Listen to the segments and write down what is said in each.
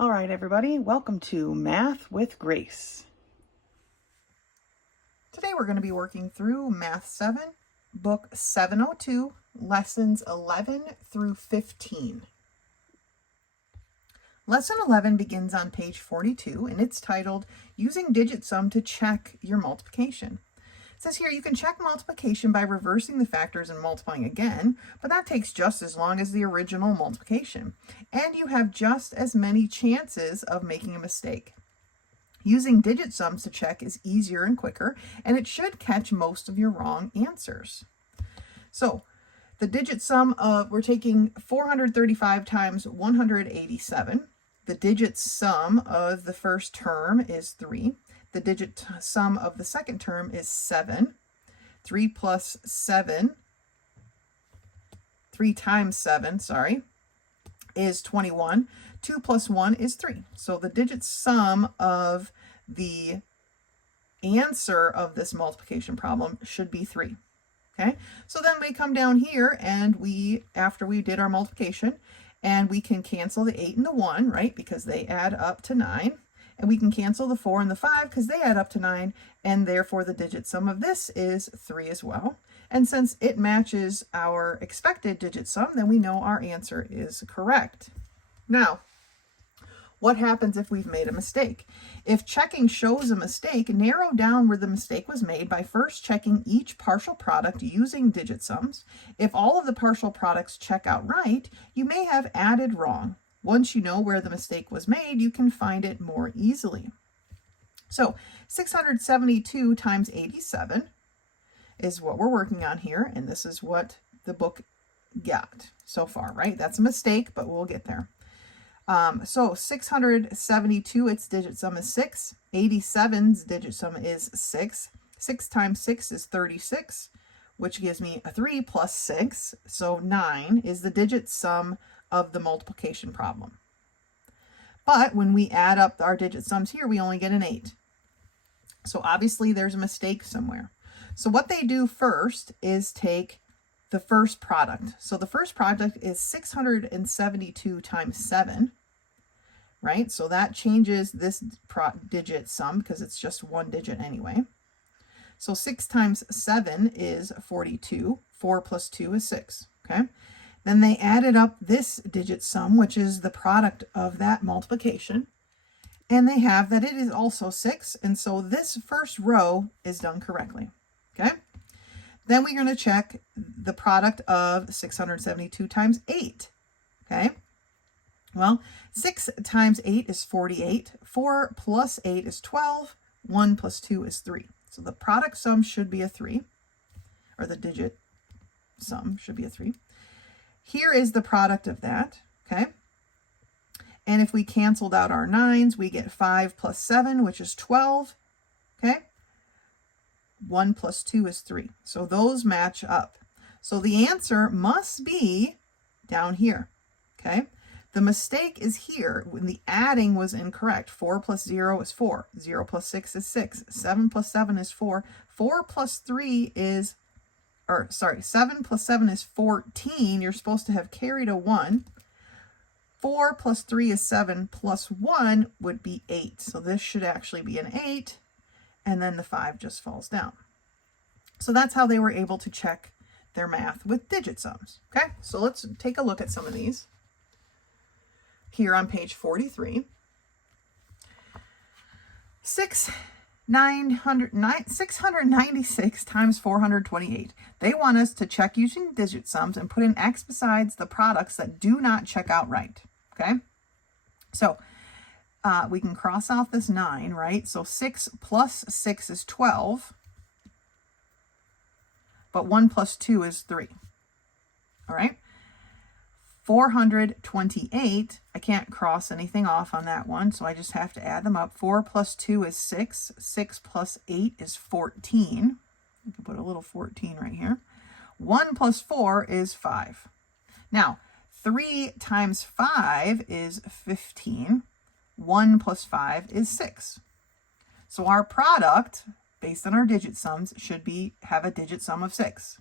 All right, everybody, welcome to Math with Grace. Today we're going to be working through Math 7, Book 702, Lessons 11 through 15. Lesson 11 begins on page 42, and it's titled, Using Digit Sum to Check Your Multiplication. It says here you can check multiplication by reversing the factors and multiplying again, but that takes just as long as the original multiplication, and you have just as many chances of making a mistake. Using digit sums to check is easier and quicker, and it should catch most of your wrong answers. So the digit sum of, we're taking 435 times 187. The digit sum of the first term is 3. The digit sum of the second term is 7. 3 plus 7, 3 times 7, is 21. 2 plus 1 is 3. So the digit sum of the answer of this multiplication problem should be 3. Okay, so then we come down here and after we did our multiplication, and we can cancel the 8 and the 1, right, because they add up to 9. And we can cancel the 4 and the 5 because they add up to 9, and therefore the digit sum of this is 3 as well. And since it matches our expected digit sum, then we know our answer is correct. Now, what happens if we've made a mistake? If checking shows a mistake, narrow down where the mistake was made by first checking each partial product using digit sums. If all of the partial products check out right, you may have added wrong. Once you know where the mistake was made, you can find it more easily. So 672 times 87 is what we're working on here, and this is what the book got so far, right? That's a mistake, but we'll get there. So 672, its digit sum is 6. 87's digit sum is 6. 6 times 6 is 36, which gives me a 3 plus 6. So 9 is the digit sum of the multiplication problem. But when we add up our digit sums here, we only get an 8. So obviously there's a mistake somewhere. So what they do first is take the first product. So the first product is 672 times 7, right? So that changes this digit sum because it's just one digit anyway. So 6 times 7 is 42. 4 plus 2 is 6, okay? Then they added up this digit sum, which is the product of that multiplication, and they have that it is also 6, and so this first row is done correctly, okay? Then we're going to check the product of 672 times 8, okay? Well, 6 times 8 is 48, 4 plus 8 is 12, 1 plus 2 is 3. So the product sum should be a 3, or the digit sum should be a 3. Here is the product of that, okay? And if we canceled out our 9s, we get 5 plus 7, which is 12, okay? 1 plus 2 is 3. So those match up. So the answer must be down here, okay? The mistake is here when the adding was incorrect. 4 plus 0 is 4. 0 plus 6 is 6. 7 plus 7 is 4. 4 plus 3 is 7 plus 7 is 14. You're supposed to have carried a 1. 4 plus 3 is 7, plus 1 would be 8. So this should actually be an 8, and then the 5 just falls down. So that's how they were able to check their math with digit sums. Okay, so let's take a look at some of these. Here on page 43. 696 times 428. They want us to check using digit sums and put an X besides the products that do not check out right, okay? So we can cross off this 9, right? So 6 plus 6 is 12, but 1 plus 2 is 3, all right? 428, I can't cross anything off on that one, so I just have to add them up. 4 plus 2 is 6. 6 plus 8 is 14. We can put a little 14 right here. 1 plus 4 is 5. Now, 3 times 5 is 15. 1 plus 5 is 6. So our product, based on our digit sums, should have a digit sum of 6.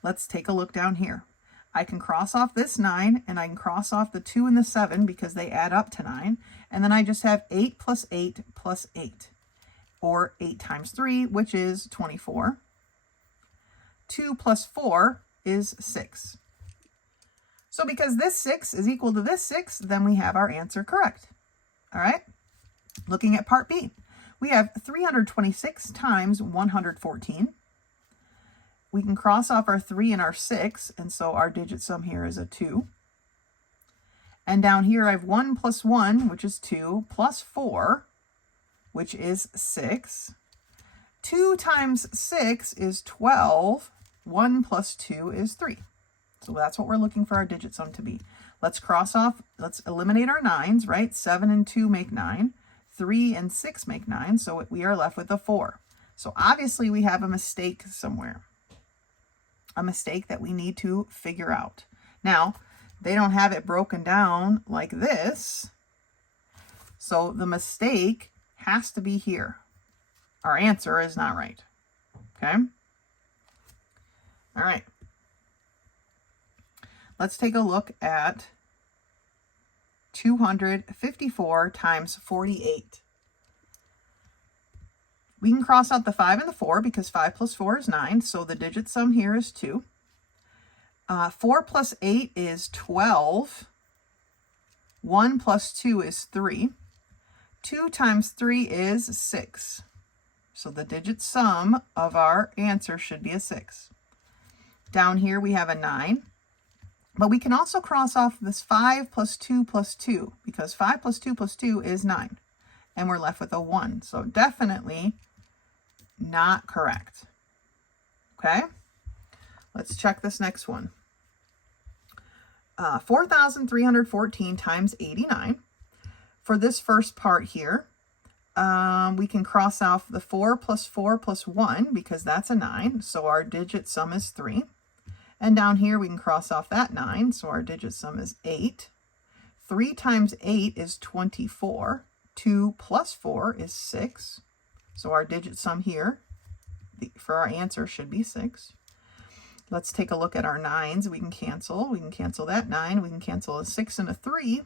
Let's take a look down here. I can cross off this 9, and I can cross off the 2 and the 7 because they add up to 9. And then I just have 8 plus 8 plus 8, or 8 times 3, which is 24. 2 plus 4 is 6. So because this 6 is equal to this 6, then we have our answer correct. All right, looking at part B, we have 326 times 114. We can cross off our 3 and our 6, and so our digit sum here is a 2. And down here I have 1 plus 1, which is 2, plus 4, which is 6. 2 times 6 is 12. 1 plus 2 is 3. So that's what we're looking for our digit sum to be. Let's cross off, let's eliminate our 9s, right? 7 and 2 make 9. 3 and 6 make 9, so we are left with a 4. So obviously we have a mistake somewhere. A mistake that we need to figure out. Now, they don't have it broken down like this, so the mistake has to be here. Our answer is not right. Okay? All right. Let's take a look at 254 times 48. We can cross out the 5 and the 4 because 5 plus 4 is 9, so the digit sum here is 2. 4 plus 8 is 12. 1 plus 2 is 3. 2 times 3 is 6. So the digit sum of our answer should be a 6. Down here we have a 9. But we can also cross off this 5 plus 2 plus 2 because 5 plus 2 plus 2 is 9. And we're left with a 1. So definitely not correct. Okay, let's check this next one. 4,314 times 89. For this first part here, we can cross off the 4 plus 4 plus 1 because that's a 9. So our digit sum is 3. And down here we can cross off that 9. So our digit sum is 8. 3 times 8 is 24. 2 plus 4 is 6. So our digit sum here for our answer should be 6. Let's take a look at our 9s. We can cancel that 9. We can cancel a 6 and a 3.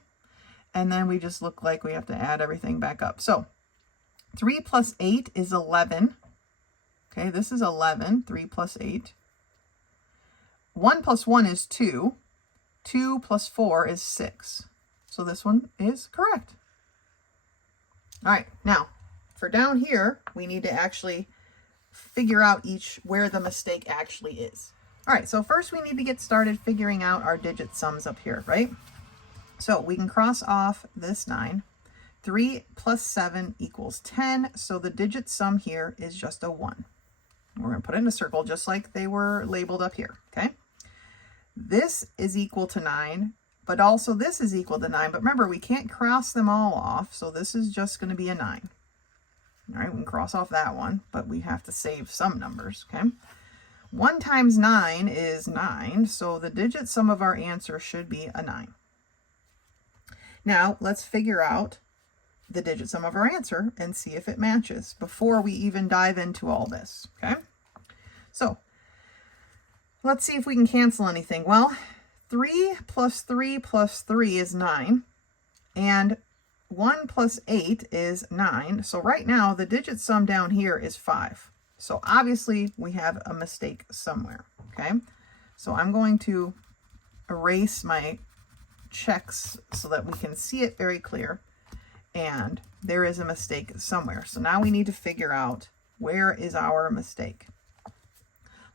And then we just look like we have to add everything back up. So 3 plus 8 is 11. Okay, this is 11. 3 plus 8. 1 plus 1 is 2. 2 plus 4 is 6. So this one is correct. All right, now for down here, we need to actually figure out where the mistake actually is. All right, so first we need to get started figuring out our digit sums up here, right? So we can cross off this 9. 3 plus 7 equals 10, so the digit sum here is just a 1. We're going to put it in a circle just like they were labeled up here, okay? This is equal to 9, but also this is equal to 9. But remember, we can't cross them all off, so this is just going to be a 9. All right, we can cross off that one, but we have to save some numbers, okay? 1 times 9 is 9, so the digit sum of our answer should be a 9. Now, let's figure out the digit sum of our answer and see if it matches before we even dive into all this, okay? So, let's see if we can cancel anything. Well, 3 plus 3 plus 3 is 9, and 1 plus 8 is 9. So right now, the digit sum down here is 5. So obviously, we have a mistake somewhere, okay? So I'm going to erase my checks so that we can see it very clear. And there is a mistake somewhere. So now we need to figure out where is our mistake.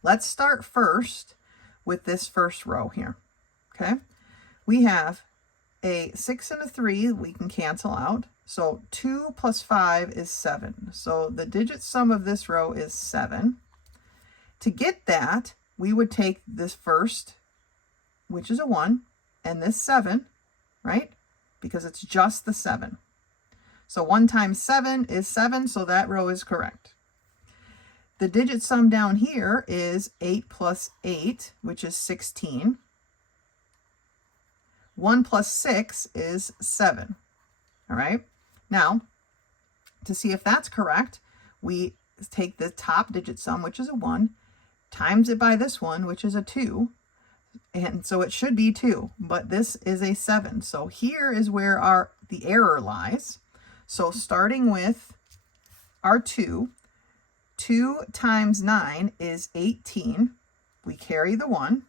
Let's start first with this first row here, okay? We have a 6 and a 3 we can cancel out. So 2 plus 5 is 7. So the digit sum of this row is 7. To get that, we would take this first, which is a 1, and this 7, right? Because it's just the 7. So 1 times 7 is 7, so that row is correct. The digit sum down here is 8 plus 8, which is 16. 1 plus 6 is 7. All right? Now, to see if that's correct, we take the top digit sum, which is a 1, times it by this one, which is a 2. And so it should be 2, but this is a 7. So here is where the error lies. So starting with our 2, 2 times 9 is 18. We carry the 1.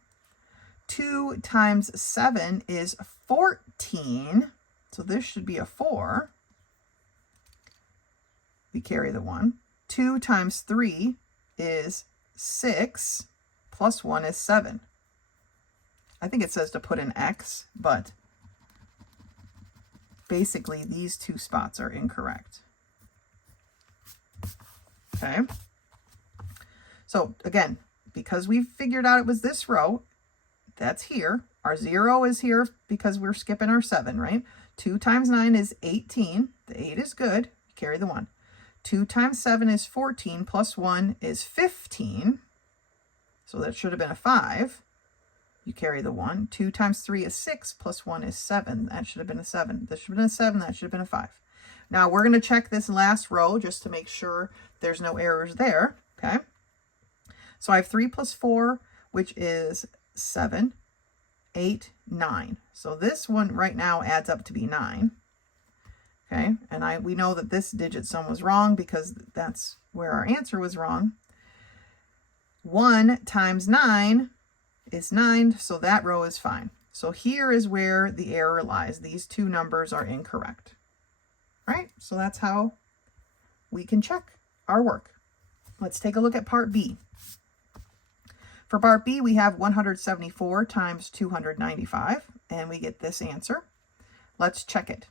2 times 7 is 14. So this should be a 4. We carry the 1. 2 times 3 is 6. Plus 1 is 7. I think it says to put an X, but basically these two spots are incorrect. Okay. So again, because we figured out it was this row, that's here. Our 0 is here because we're skipping our 7, right? 2 times 9 is 18. The 8 is good. Carry the 1. 2 times 7 is 14. Plus 1 is 15. So that should have been a 5. You carry the 1. 2 times 3 is 6. Plus 1 is 7. That should have been a 7. This should have been a 7. That should have been a 5. Now we're going to check this last row just to make sure there's no errors there. Okay. So I have 3 plus 4, which is 7, 8, 9. So this one right now adds up to be 9. Okay. And we know that this digit sum was wrong because that's where our answer was wrong. 1 times 9 is 9, so that row is fine. So here is where the error lies. These two numbers are incorrect. All right, so that's how we can check our work. Let's take a look at part B. For part B, we have 174 times 295, and we get this answer. Let's check it.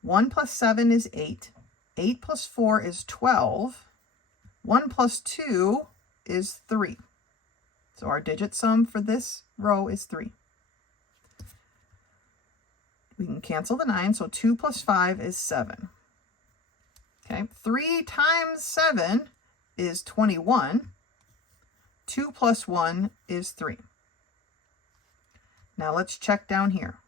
1 plus 7 is 8. 8 plus 4 is 12. 1 plus 2 is 3. So our digit sum for this row is 3. We can cancel the 9, so 2 plus 5 is 7. Okay, 3 times 7 is 21. 2 plus 1 is 3. Now let's check down here.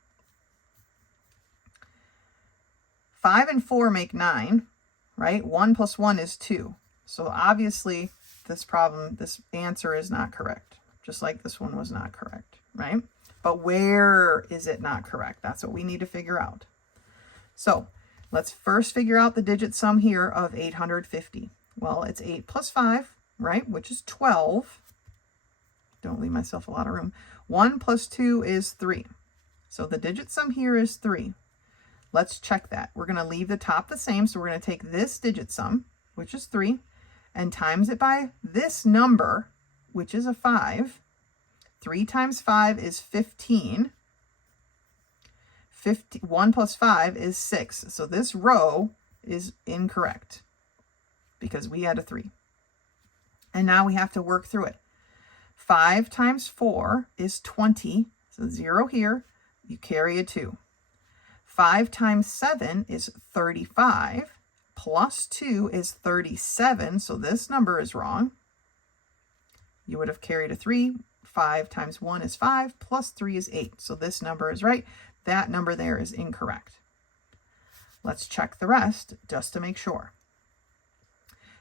5 and 4 make 9, right? 1 plus 1 is 2. So obviously this answer is not correct, just like this one was not correct, right? But where is it not correct? That's what we need to figure out. So let's first figure out the digit sum here of 850. Well, it's 8 plus 5, right, which is 12. Don't leave myself a lot of room. 1 plus 2 is 3. So the digit sum here is 3. Let's check that. We're going to leave the top the same, so we're going to take this digit sum, which is 3, and times it by this number, which is a 5. 3 times 5 is 15. 1 plus 5 is 6. So this row is incorrect because we had a 3. And now we have to work through it. 5 times 4 is 20. So 0 here, you carry a 2. 5 times 7 is 35. Plus 2 is 37. So this number is wrong. You would have carried a 3. 5 times 1 is 5. Plus 3 is 8. So this number is right. That number there is incorrect. Let's check the rest just to make sure.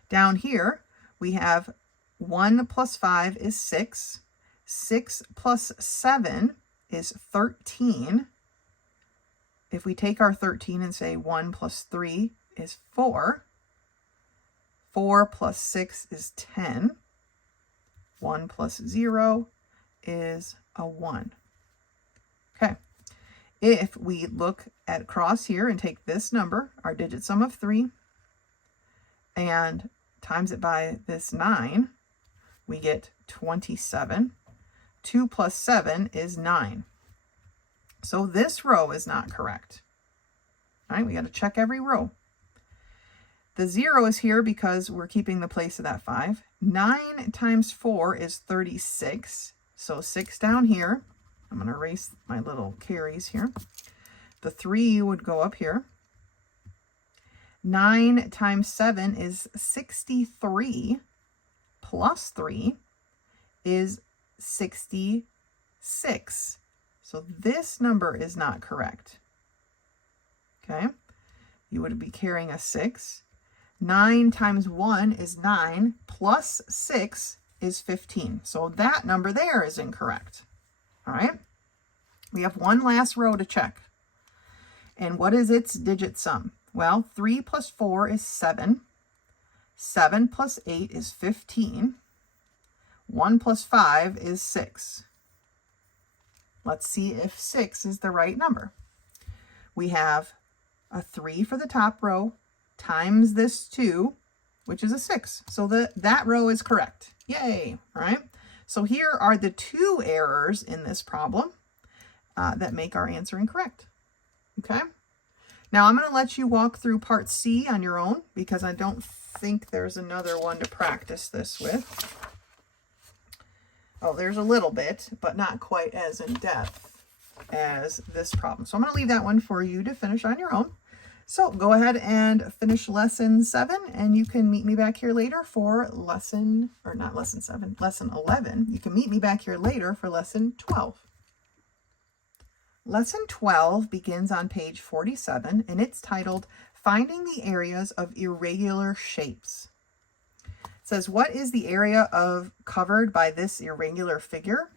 Down here, we have 1 plus 5 is 6. 6 plus 7 is 13. If we take our 13 and say 1 plus 3 is 4. 4 plus 6 is 10. 1 plus 0 is a 1. Okay. If we look at across here and take this number, our digit sum of 3, and times it by this 9, we get 27. 2 plus 7 is 9. So this row is not correct. All right, we got to check every row. The 0 is here because we're keeping the place of that 5. 9 times 4 is 36. So 6 down here. I'm going to erase my little carries here. The 3 would go up here. 9 times 7 is 63. Plus 3 is 66. So this number is not correct. Okay. You would be carrying a 6. 9 times 1 is 9. Plus 6 is 15. So that number there is incorrect. All right. We have one last row to check. And what is its digit sum? Well, 3 plus 4 is 7. 7 plus 8 is 15. 1 plus 5 is 6. Let's see if 6 is the right number. We have a 3 for the top row times this 2, which is a 6. So that row is correct. Yay! All right. So here are the 2 errors in this problem that make our answer incorrect. Okay. Now I'm going to let you walk through part C on your own because I don't think there's another one to practice this with. Oh, there's a little bit, but not quite as in depth as this problem. So I'm going to leave that one for you to finish on your own. So go ahead and finish lesson 7, and you can meet me back here later for lesson 11. You can meet me back here later for lesson 12. Lesson 12 begins on page 47, and it's titled Finding the Areas of Irregular Shapes. It says, what is the area covered by this irregular figure?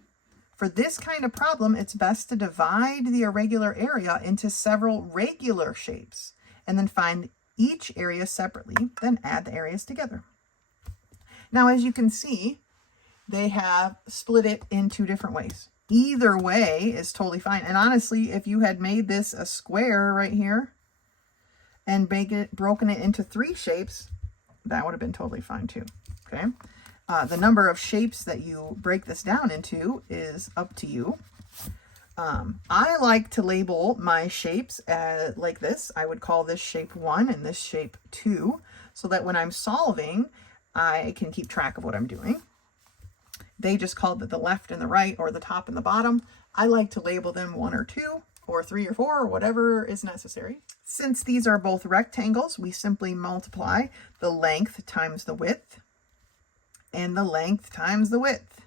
For this kind of problem, it's best to divide the irregular area into several regular shapes, and then find each area separately, then add the areas together. Now, as you can see, they have split it in 2 different ways. Either way is totally fine. And honestly, if you had made this a square right here and broken it into 3 shapes, that would have been totally fine too. Okay. The number of shapes that you break this down into is up to you. I like to label my shapes like this. I would call this shape 1 and this shape 2, so that when I'm solving, I can keep track of what I'm doing. They just called it the left and the right, or the top and the bottom. I like to label them 1 or 2 or 3 or 4 or whatever is necessary. Since these are both rectangles, we simply multiply the length times the width and the length times the width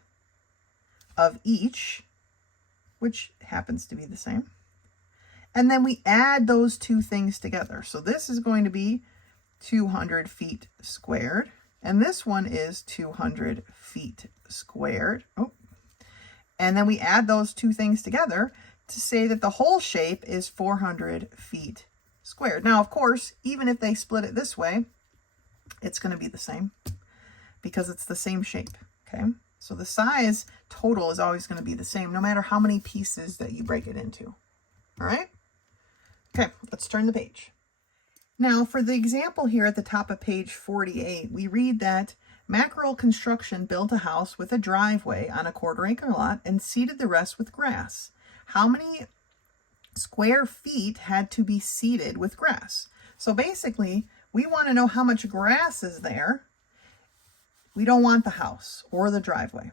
of each, which happens to be the same. And then we add those 2 things together. So this is going to be 200 feet squared, and this one is 200 feet squared. Oh. And then we add those 2 things together to say that the whole shape is 400 feet squared. Now, of course, even if they split it this way, it's going to be the same because it's the same shape. Okay. So the size total is always going to be the same, no matter how many pieces that you break it into. All right. Okay. Let's turn the page. Now, for the example here at the top of page 48, we read that Mackerel Construction built a house with a driveway on a 1/4 acre lot and seeded the rest with grass. How many square feet had to be seeded with grass? So basically, we want to know how much grass is there. We don't want the house or the driveway.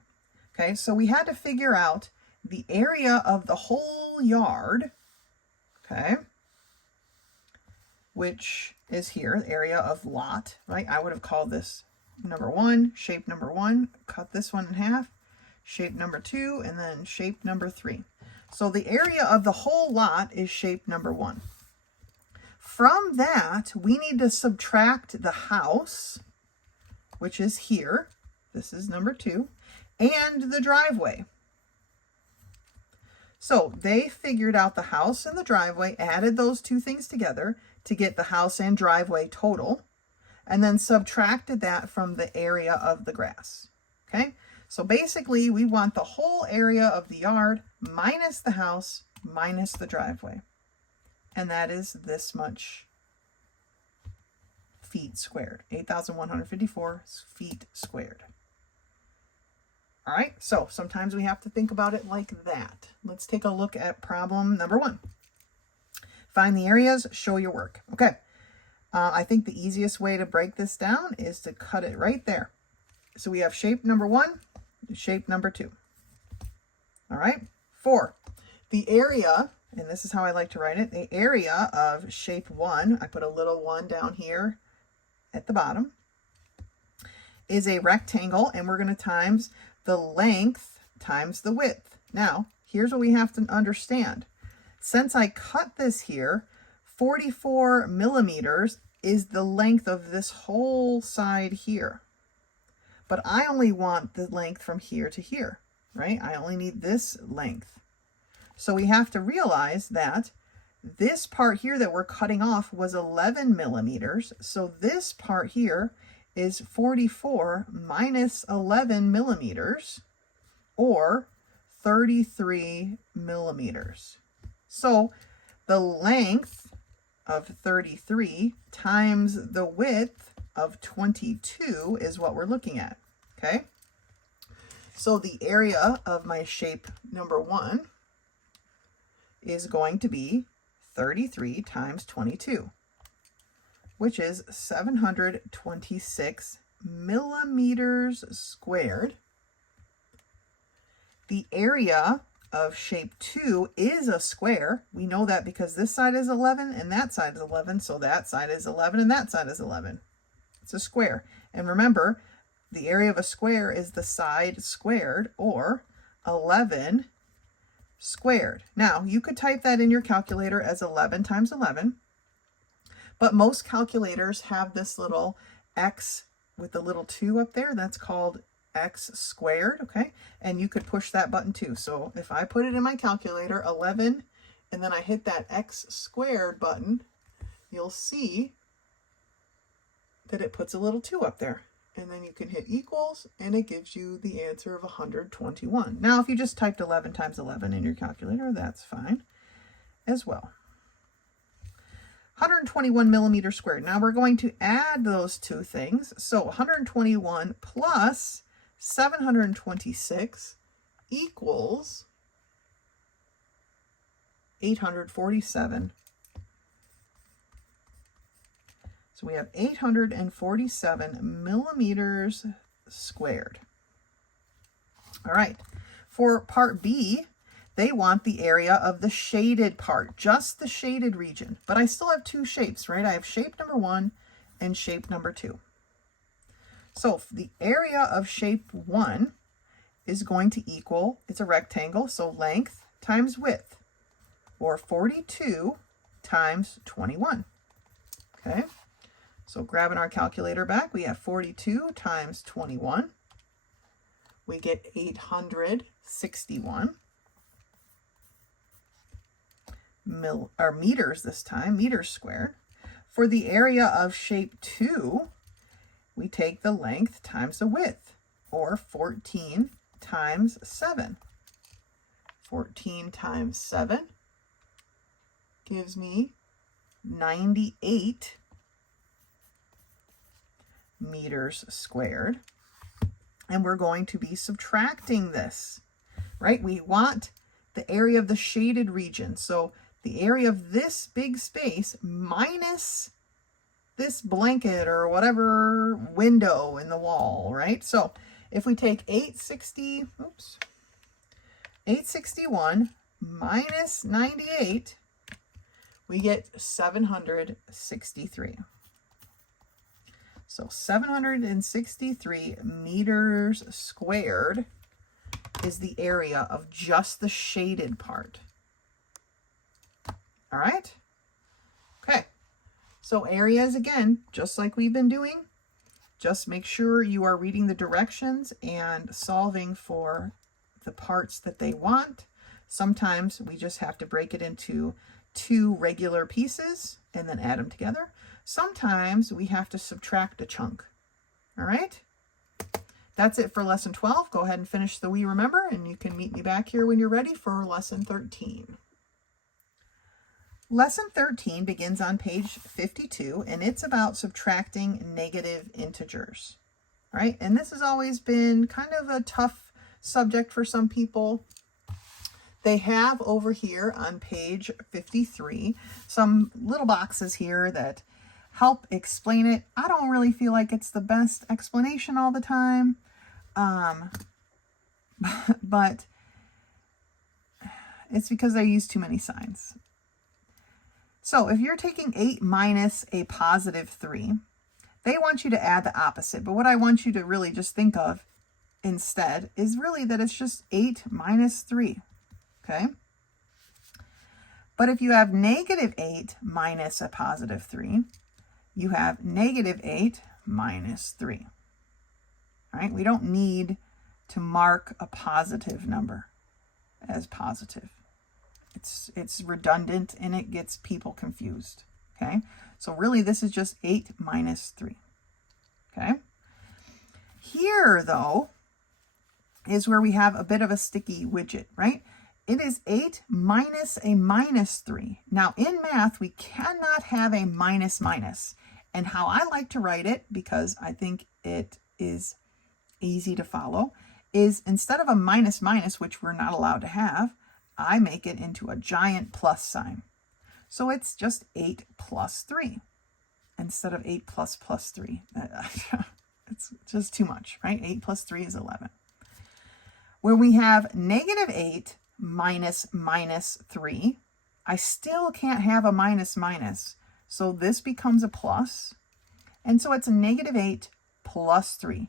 Okay, so we had to figure out the area of the whole yard, okay, which is here, the area of lot, right? I would have called this number 1, shape number 1, cut this one in half, shape number 2, and then shape number 3. So the area of the whole lot is shape number 1. From that, we need to subtract the house, which is here, this is number 2, and the driveway. So they figured out the house and the driveway, added those 2 things together to get the house and driveway total, and then subtracted that from the area of the grass. Okay, so basically we want the whole area of the yard minus the house minus the driveway, and that is this much feet squared, 8,154 feet squared. All right, so sometimes we have to think about it like that. Let's take a look at problem number 1. Find the areas, show your work. Okay, I think the easiest way to break this down is to cut it right there. So we have shape number 1, shape number 2. All right, 4. The area, and this is how I like to write it, the area of shape 1, I put a little 1 down here at the bottom, is a rectangle, and we're going to times the length times the width. Now, here's what we have to understand. Since I cut this here, 44 millimeters is the length of this whole side here. but I only want the length from here to here, right? I only need this length. So we have to realize that this part here that we're cutting off was 11 millimeters. So this part here is 44 minus 11 millimeters, or 33 millimeters. So the length of 33 times the width of 22 is what we're looking at, okay? So the area of my shape number 1 is going to be 33 times 22, which is 726 millimeters squared. The area of shape 2 is a square. We know that because this side is 11 and that side is 11, so that side is 11 and that side is 11. It's a square. And remember, the area of a square is the side squared, or 11 squared. Now, you could type that in your calculator as 11 times 11, but most calculators have this little x with the little 2 up there. That's called x squared, okay? And you could push that button too. So if I put it in my calculator, 11, and then I hit that x squared button, you'll see that it puts a little 2 up there. And then you can hit equals, and it gives you the answer of 121. Now, if you just typed 11 times 11 in your calculator, that's fine as well. 121 millimeters squared. Now we're going to add those two things. So 121 plus 726 equals 847. So we have 847 millimeters squared. All right, for part B, they want the area of the shaded part, just the shaded region. But I still have two shapes, right? I have shape number 1 and shape number 2. So the area of shape 1 is going to equal, it's a rectangle, so length times width, or 42 times 21. Okay, so grabbing our calculator back, we have 42 times 21. We get 861 meters this time, meters squared. For the area of shape 2, we take the length times the width, or 14 times 7. 14 times 7 gives me 98 meters squared. And we're going to be subtracting this, right? We want the area of the shaded region. So the area of this big space minus this blanket or whatever window in the wall, right? So if we take 861 minus 98, we get 763. So 763 meters squared is the area of just the shaded part. All right? Okay. So areas, again, just like we've been doing, just make sure you are reading the directions and solving for the parts that they want. Sometimes we just have to break it into 2 regular pieces and then add them together. Sometimes we have to subtract a chunk. All right? That's it for lesson 12. Go ahead and finish the We Remember, and you can meet me back here when you're ready for lesson 13. Lesson 13 begins on page 52, and it's about subtracting negative integers. All right? And this has always been kind of a tough subject for some people. They have over here on page 53 some little boxes here that help explain it. I don't really feel like it's the best explanation all the time, but it's because I use too many signs. So if you're taking 8 minus a positive 3, they want you to add the opposite. But what I want you to really just think of instead is really that it's just 8 minus 3, okay? But if you have negative 8 minus a positive 3, you have negative 8 minus 3. right? We don't need to mark a positive number as positive. It's redundant and it gets people confused, okay? So really this is just 8 minus 3, okay? Here, though, is where we have a bit of a sticky widget, right? It is 8 minus a minus 3. Now, in math, we cannot have a minus minus. And how I like to write it, because I think it is easy to follow, is instead of a minus minus, which we're not allowed to have, I make it into a giant plus sign. So it's just 8 plus 3 instead of 8 plus 3. It's just too much, right? 8 plus 3 is 11. Where we have negative 8 minus minus 3, I still can't have a minus minus. So this becomes a plus. And so it's a negative 8 plus 3.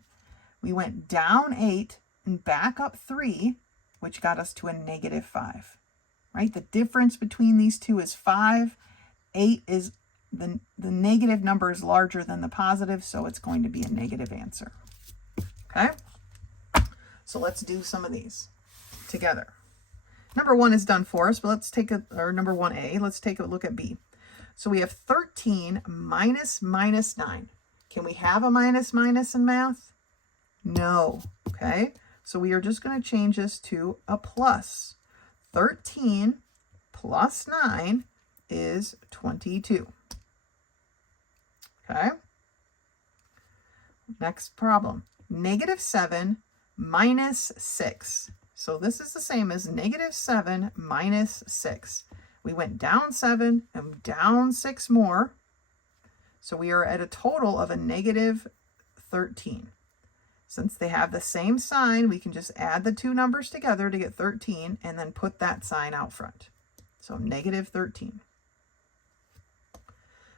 We went down 8 and back up 3, which got us to a negative 5, right? The difference between these two is 5. 8 is the negative number is larger than the positive, so it's going to be a negative answer. Okay? So let's do some of these together. Number 1 is done for us, but let's take number 1A, let's take a look at B. So we have 13 minus minus 9. Can we have a minus minus in math? No. Okay? So we are just going to change this to a plus. 13 plus 9 is 22. Okay? Next problem. Negative 7 minus 6. So this is the same as negative 7 minus 6. We went down 7 and down 6 more. So we are at a total of a negative 13. Since they have the same sign, we can just add the two numbers together to get 13 and then put that sign out front. So negative 13.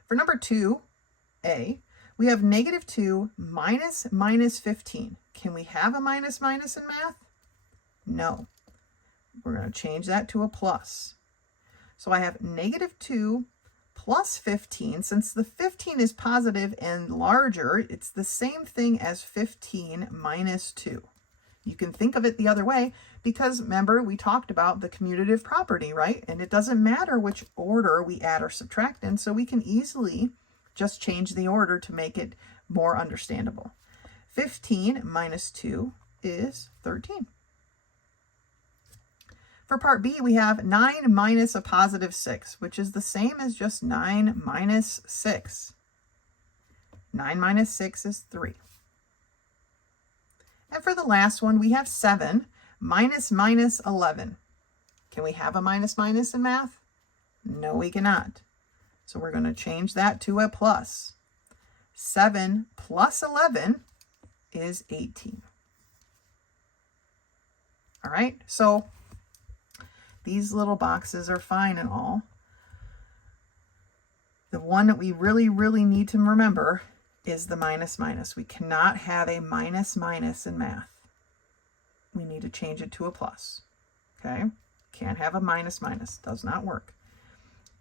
For number 2A, we have negative 2 minus minus 15. Can we have a minus minus in math? No. We're going to change that to a plus. So I have negative 2 plus 15. Since the 15 is positive and larger, it's the same thing as 15 minus 2. You can think of it the other way because remember we talked about the commutative property, right? And it doesn't matter which order we add or subtract in, so we can easily just change the order to make it more understandable. 15 minus 2 is 13. For part B, we have 9 minus a positive 6, which is the same as just 9 minus 6. 9 minus 6 is 3. And for the last one, we have 7 minus minus 11. Can we have a minus minus in math? No, we cannot. So we're going to change that to a plus. 7 plus 11 is 18. All right, so these little boxes are fine and all. The one that we really, really need to remember is the minus minus. We cannot have a minus minus in math. We need to change it to a plus. Okay? Can't have a minus minus. Does not work.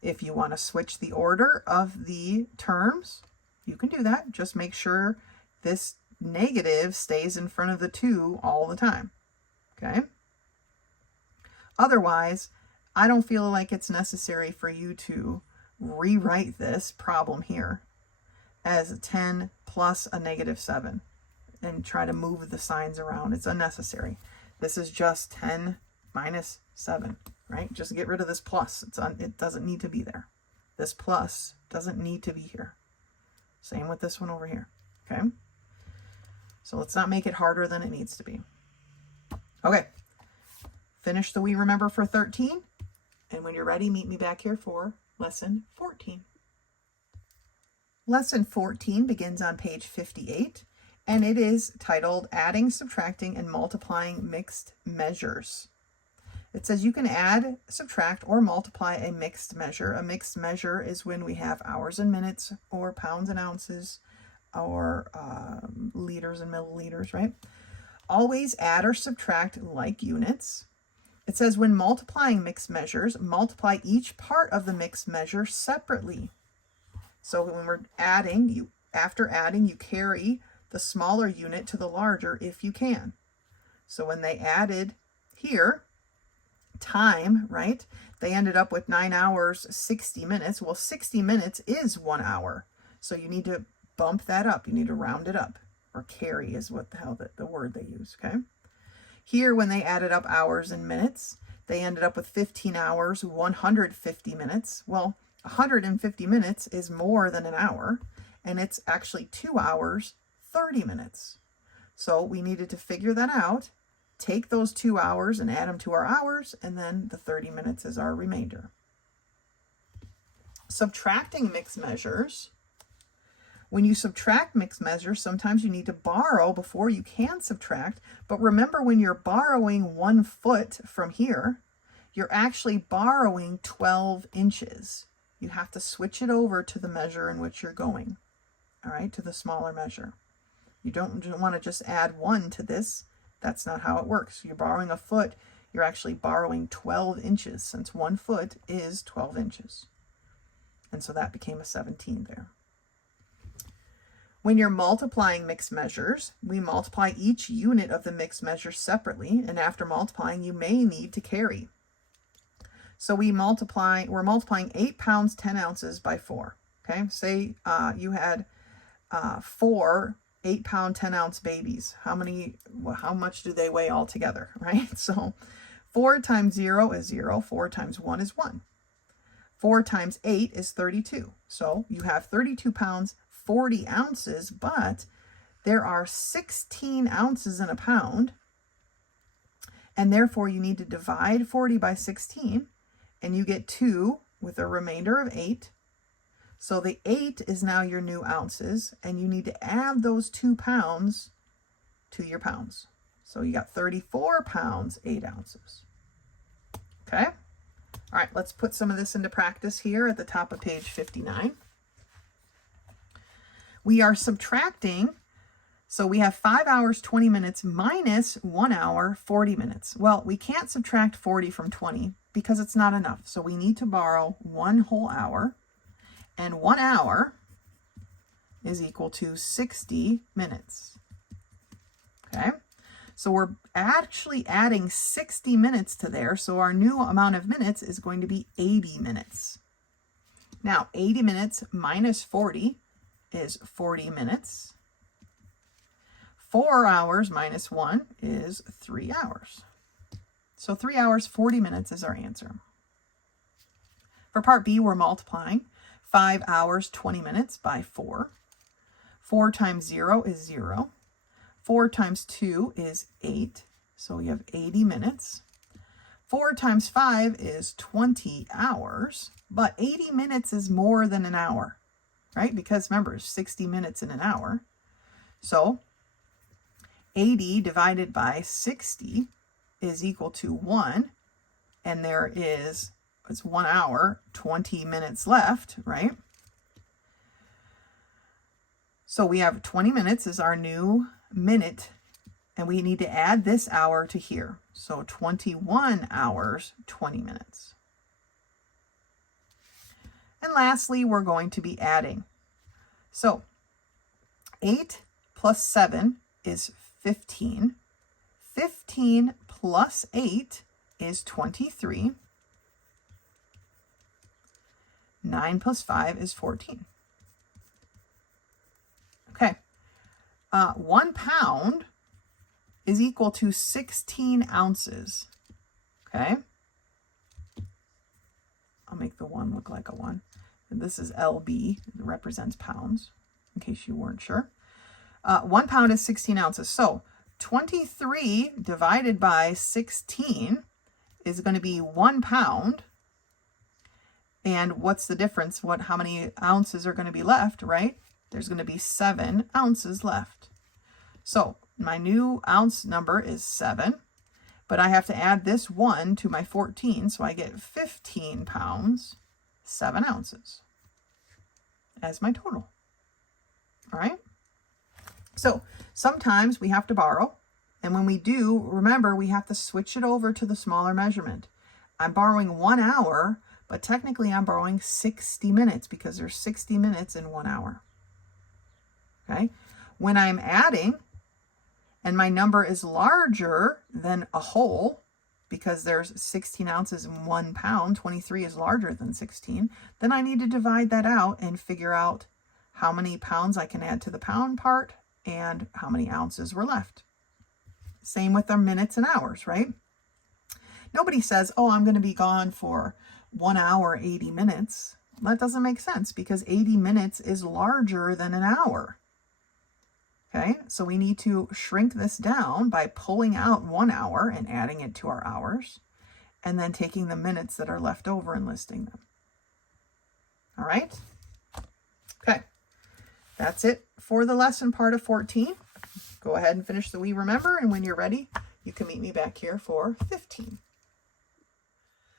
If you want to switch the order of the terms, you can do that. Just make sure this negative stays in front of the 2 all the time. Okay? Otherwise, I don't feel like it's necessary for you to rewrite this problem here as a 10 plus a negative 7 and try to move the signs around. It's unnecessary. This is just 10 minus 7, right? Just get rid of this plus. It doesn't need to be there. This plus doesn't need to be here. Same with this one over here, okay? So let's not make it harder than it needs to be. Okay. Finish the We Remember for 13, and when you're ready, meet me back here for lesson 14. Lesson 14 begins on page 58, and it is titled Adding, Subtracting, and Multiplying Mixed Measures. It says you can add, subtract, or multiply a mixed measure. A mixed measure is when we have hours and minutes, or pounds and ounces, or liters and milliliters, right? Always add or subtract like units. It says when multiplying mixed measures, multiply each part of the mixed measure separately. So when we're adding, after adding, you carry the smaller unit to the larger if you can. So when they added here, time, right? They ended up with 9 hours, 60 minutes. Well, 60 minutes is 1 hour. So you need to bump that up. You need to round it up, or carry is what the word they use, okay? Here, when they added up hours and minutes, they ended up with 15 hours, 150 minutes. Well, 150 minutes is more than an hour, and it's actually 2 hours, 30 minutes. So we needed to figure that out, take those 2 hours and add them to our hours, and then the 30 minutes is our remainder. Subtracting mixed measures. When you subtract mixed measures, sometimes you need to borrow before you can subtract. But remember, when you're borrowing 1 foot from here, you're actually borrowing 12 inches. You have to switch it over to the measure in which you're going, all right, to the smaller measure. You don't want to just add 1 to this. That's not how it works. You're borrowing a foot. You're actually borrowing 12 inches, since 1 foot is 12 inches. And so that became a 17 there. When you're multiplying mixed measures, we multiply each unit of the mixed measure separately, and after multiplying, you may need to carry. So we're multiplying 8 pounds, 10 ounces by 4, okay? Say you had 4 8-pound, 10-ounce babies. How much do they weigh all together, right? So 4 times 0 is 0, 4 times 1 is 1. 4 times 8 is 32. So you have 32 pounds, 40 ounces, but there are 16 ounces in a pound, and therefore you need to divide 40 by 16, and you get 2 with a remainder of 8. So the 8 is now your new ounces, and you need to add those 2 pounds to your pounds. So you got 34 pounds, 8 ounces. Okay? All right, let's put some of this into practice here at the top of page 59. We are subtracting, so we have 5 hours, 20 minutes minus 1 hour, 40 minutes. Well, we can't subtract 40 from 20 because it's not enough. So we need to borrow 1 whole hour, and 1 hour is equal to 60 minutes. Okay, so we're actually adding 60 minutes to there, so our new amount of minutes is going to be 80 minutes. Now, 80 minutes minus 40 is 40 minutes. 4 hours minus 1 is 3 hours. So 3 hours, 40 minutes is our answer. For part B, we're multiplying 5 hours, 20 minutes by 4. 4 times 0 is 0. 4 times 2 is 8. So we have 80 minutes. 4 times 5 is 20 hours. But 80 minutes is more than an hour, right? Because remember, 60 minutes in an hour. So 80 divided by 60 is equal to 1. And it's 1 hour, 20 minutes left, right? So we have 20 minutes is our new minute, and we need to add this hour to here. So 21 hours, 20 minutes. And lastly, we're going to be adding. So 8 plus 7 is 15. 15 plus 8 is 23. 9 plus 5 is 14. Okay. 1 pound is equal to 16 ounces. Okay. I'll make the 1 look like a 1. And this is LB. It represents pounds, in case you weren't sure. 1 pound is 16 ounces. So 23 divided by 16 is going to be 1 pound. And what's the difference? How many ounces are going to be left, right? There's going to be 7 ounces left. So my new ounce number is 7, but I have to add this 1 to my 14, so I get 15 pounds, 7 ounces as my total. All right? So sometimes we have to borrow, and when we do, remember, we have to switch it over to the smaller measurement. I'm borrowing 1 hour, but technically I'm borrowing 60 minutes because there's 60 minutes in 1 hour. Okay? When I'm adding and my number is larger than a whole, because there's 16 ounces in 1 pound, 23 is larger than 16, then I need to divide that out and figure out how many pounds I can add to the pound part and how many ounces were left. Same with our minutes and hours, right? Nobody says, oh, I'm going to be gone for 1 hour, 80 minutes. That doesn't make sense because 80 minutes is larger than an hour. Okay, so we need to shrink this down by pulling out 1 hour and adding it to our hours, and then taking the minutes that are left over and listing them. All right? Okay, that's it for the lesson part of 14. Go ahead and finish the We Remember, and when you're ready, you can meet me back here for 15.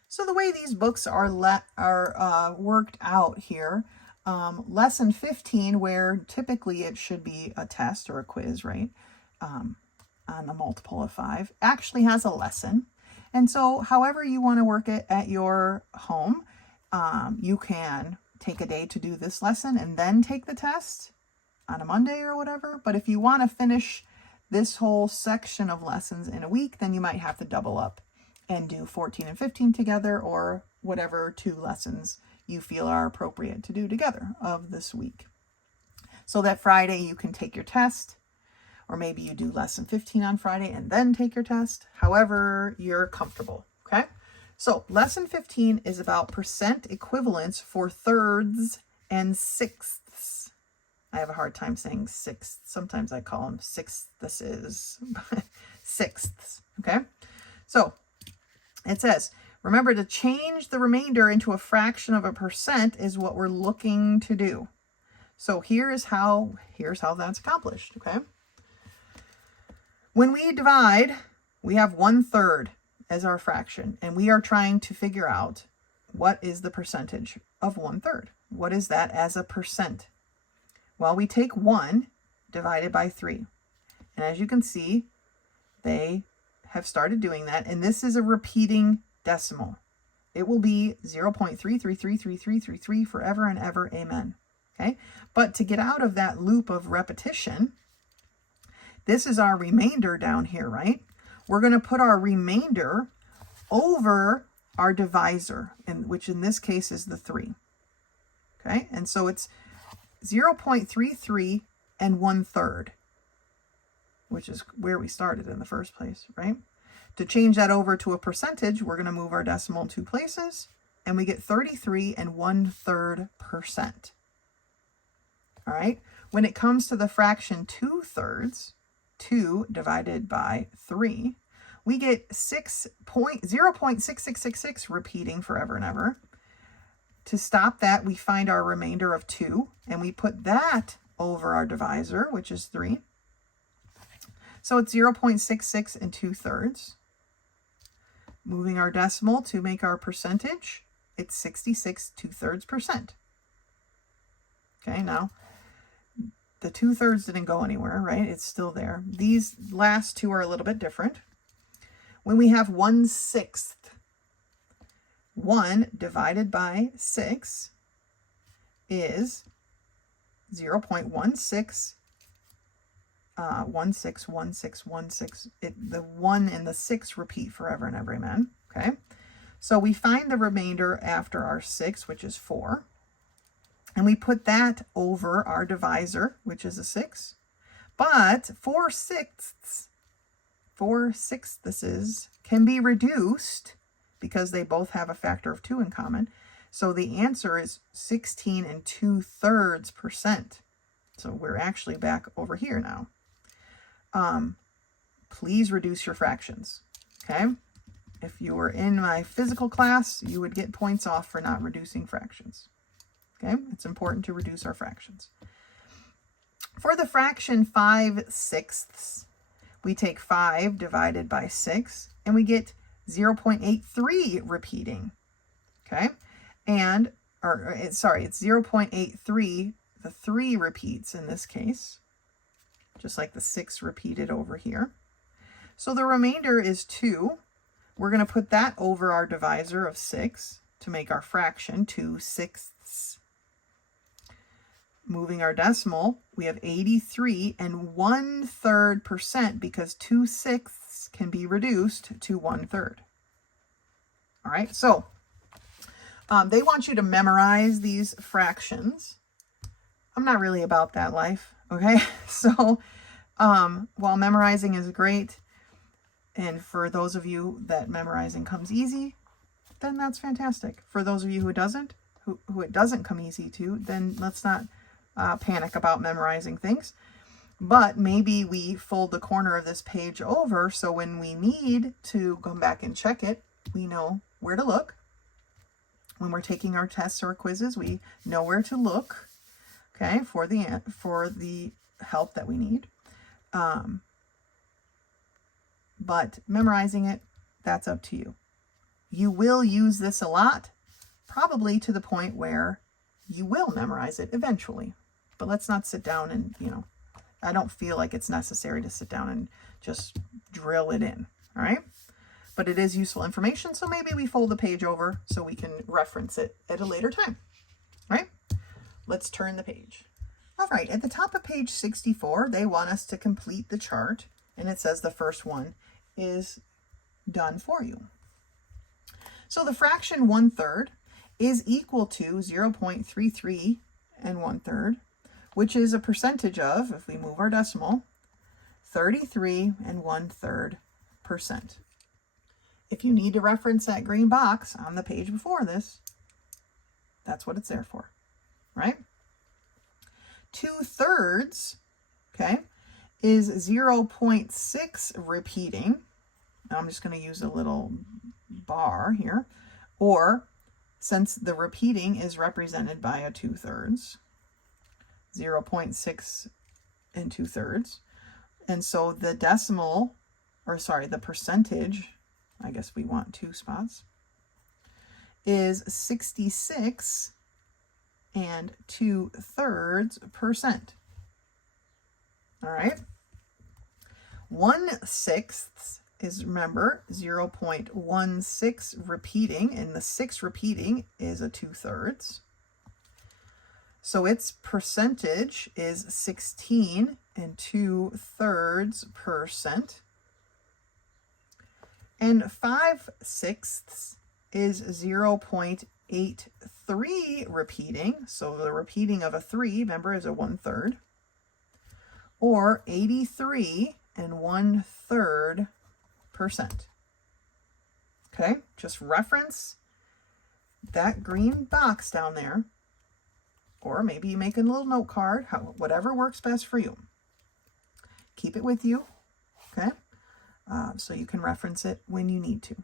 So the way these books are worked out here, lesson 15, where typically it should be a test or a quiz, right, on the multiple of 5, actually has a lesson. And so however you want to work it at your home, you can take a day to do this lesson and then take the test on a Monday or whatever. But if you want to finish this whole section of lessons in a week, then you might have to double up and do 14 and 15 together, or whatever 2 lessons you feel are appropriate to do together of this week. So that Friday you can take your test, or maybe you do lesson 15 on Friday and then take your test, however you're comfortable, okay? So lesson 15 is about percent equivalents for thirds and sixths. I have a hard time saying sixths. Sometimes I call them sixths, sixths, okay? So it says, remember, to change the remainder into a fraction of a percent is what we're looking to do. So here's how that's accomplished, okay? When we divide, we have 1/3 as our fraction, and we are trying to figure out what is the percentage of 1/3. What is that as a percent? Well, we take 1 divided by 3. And as you can see, they have started doing that, and this is a repeating decimal. It will be 0.333333 forever and ever, amen. Okay, but to get out of that loop of repetition, this is our remainder down here, right? We're going to put our remainder over our divisor, which in this case is the 3. Okay, and so it's 0.33 and 1/3. Which is where we started in the first place, right? To change that over to a percentage, we're going to move our decimal in 2 places, and we get 33 and 1/3%. All right? When it comes to the fraction 2/3, 2 divided by 3, we get 0.6666 repeating forever and ever. To stop that, we find our remainder of 2, and we put that over our divisor, which is 3. So it's 0.66 and 2/3. Moving our decimal to make our percentage, it's 66 2/3%. Okay, now the 2/3 didn't go anywhere, right? It's still there. These last 2 are a little bit different. When we have 1/6, 1 divided by 6 is 0.16. 161616. The 1 and the 6 repeat forever and ever, amen. Okay, so we find the remainder after our 6, which is 4, and we put that over our divisor, which is a 6. But 4/6 can be reduced because they both have a factor of 2 in common. So the answer is 16 and 2/3%. So we're actually back over here now. Please reduce your fractions, okay? If you were in my physical class, you would get points off for not reducing fractions, okay? It's important to reduce our fractions. For the fraction 5/6, we take 5 divided by 6, and we get 0.83 repeating, okay? And, sorry, it's 0.83, the 3 repeats in this case, just like the 6 repeated over here. So the remainder is 2. We're going to put that over our divisor of 6 to make our fraction 2/6. moving our decimal, we have 83 1/3% because 2/6 can be reduced to 1/3. All right, so they want you to memorize these fractions. I'm not really about that life, okay? So while memorizing is great, and for those of you that memorizing comes easy, then that's fantastic. For those of you who it doesn't come easy to, then let's not panic about memorizing things. But maybe we fold the corner of this page over so when we need to come back and check it, we know where to look. When we're taking our tests or quizzes, we know where to look, okay, for the help that we need. But memorizing it, that's up to you. You will use this a lot, probably to the point where you will memorize it eventually. But let's not sit down and, I don't feel like it's necessary to sit down and just drill it in, all right? But it is useful information, so maybe we fold the page over so we can reference it at a later time, all right? Let's turn the page. All right, at the top of page 64, they want us to complete the chart, and it says the first one is done for you. So the fraction 1/3 is equal to 0.33 1/3, which is a percentage of, if we move our decimal, 33 1/3%. If you need to reference that green box on the page before this, that's what it's there for, right? 2/3, okay, is 0.6 repeating. I'm just going to use a little bar here, or since the repeating is represented by a 2/3, 0.6 2/3, and so the decimal, or sorry, the percentage, I guess we want 2 spots, is 66 2/3%. All right. 1/6 is, remember, 0.16 repeating, and the 6 repeating is a 2/3. So its percentage is 16 2/3%. And 5/6 is 0.83 repeating. So the repeating of a 3, remember, is a 1/3. Or 83 1/3%. Okay, just reference that green box down there, or maybe you make a little note card, whatever works best for you. Keep it with you, okay, so you can reference it when you need to.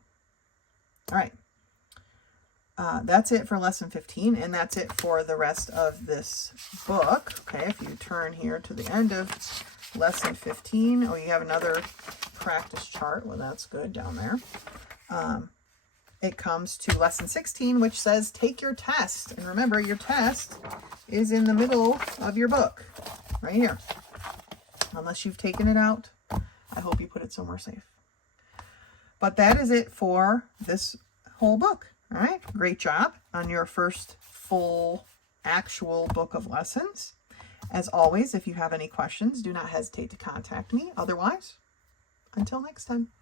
All right, that's it for lesson 15, and that's it for the rest of this book. Okay, if you turn here to the end of lesson 15, you have another practice chart. Well, that's good down there. It comes to lesson 16, which says take your test. And remember, your test is in the middle of your book, right here. Unless you've taken it out, I hope you put it somewhere safe. But that is it for this whole book. All right, great job on your first full actual book of lessons. As always, if you have any questions, do not hesitate to contact me. Otherwise, until next time.